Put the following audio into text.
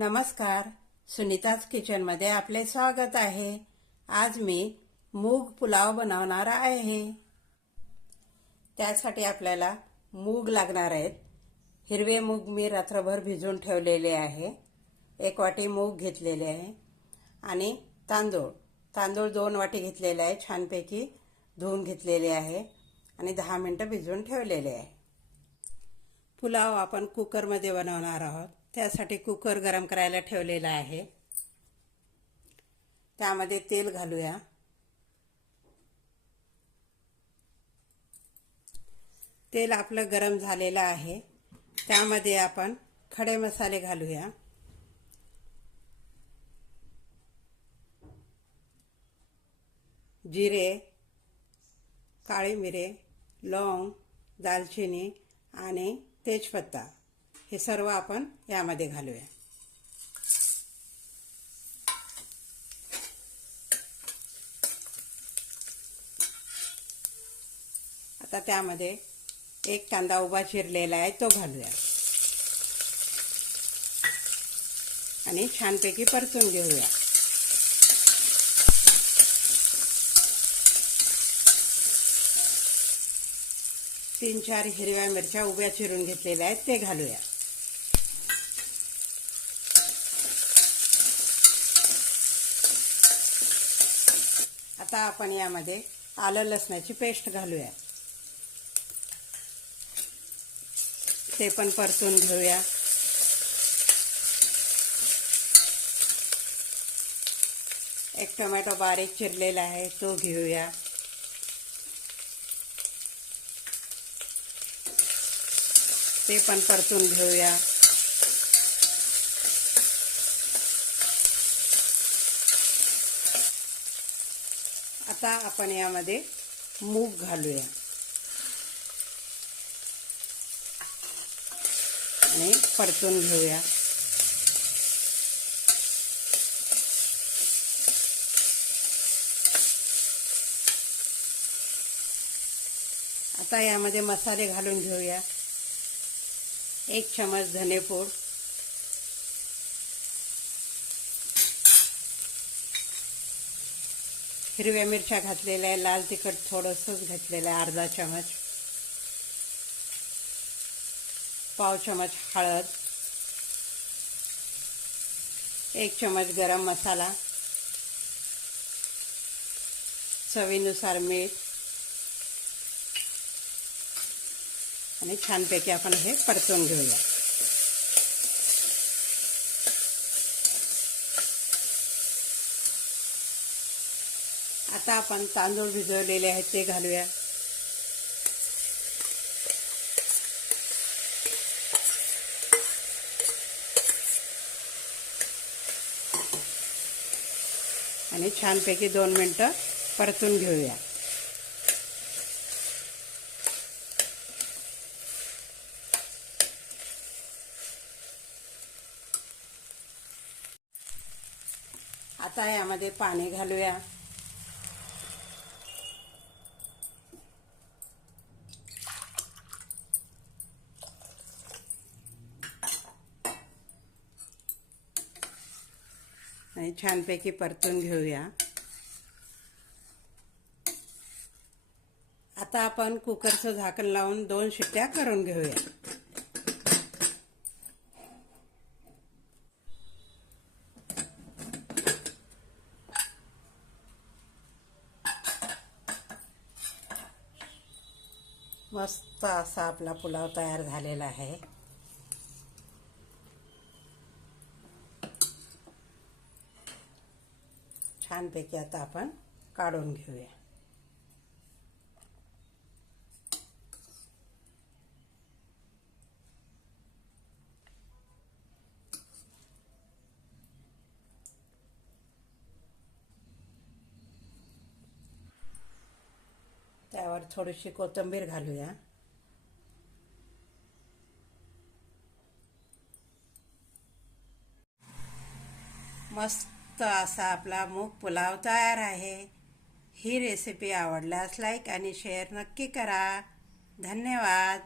नमस्कार. सुनीताज किचनमध्ये आपले स्वागत आहे. आज मी मूग पुलाव बनवणार आहे. त्यासाठी आपल्याला मूग लागणार आहेत. हिरवे मूग मी रात्रभर भिजून ठेवलेले आहे. एक वाटी मूग घेतलेले आहे. आणि तांदूळ. तांदूळ दोन वाटी घेतलेले आहे. छानपैकी धुवून घेतलेले आहे. आणि दहा मिनटं भिजवून ठेवलेले आहे. पुलाव आपण कुकरमध्ये बनवणार आहोत. त्यासाठी कुकर गरम करायला ठेवलेला आहे. त्यामध्ये तेल घालूया. तेल आपलं गरम झालेलं आहे. त्यामध्ये आपण खडे मसाले घालूया. जिरे काळी मिरे लवंग दालचिनी आणि तेजपत्ता. हे सर्व आपण यामध्ये घालूया. आता त्यामध्ये एक कांदा उभा चिरलेला आहे तो घालूया. आणि छानपैकी परतून घेऊया. तीन चार हिरव्या मिरच्या उभ्या चिरून घेतलेल्या आहेत ते घालूया. आता आपण यामध्ये आलं लसणाची पेस्ट घालूया. ते पण परतून घेऊया. एक टोमॅटो बारीक चिरलेला आहे तो घेऊया. ते पण परतून घेऊया. आता आपण यामध्ये मूग घालूया. आणि परतून घेऊया. आता यामध्ये मसाले घालून घेऊया. एक चमच धनेपूड. हिरव्या मिरच्या घातलेल्या आहे लाल तिखट थोडंसंच घातलेलं आहे अर्धा चमच. पाव चमच हळद. एक चमच गरम मसाला. चवीनुसार मीठ. आणि छानपैकी आपण हे परतून घेऊया. आता आपण तांदूळ भिजवलेले आहेत ते घालूया. आणि छानपैकी दोन मिनटं परतून घेऊया. आता यामध्ये पाणी घालूया. आणि छानपैकी परतून घेऊया. आता आपण कुकरचं झाकण लावून दोन शिट्ट्या करून घेऊया. मस्त असा आपला पुलाव तयार झालेला आहे. छानपैकी आता आपण काढून घेऊया. त्यावर थोडीशी कोथिंबीर घालूया. मस्त मस्त असा आपला मूग पुलाव तयार आहे. ही रेसिपी आवडल्यास लाईक आणि शेअर नक्की करा. धन्यवाद.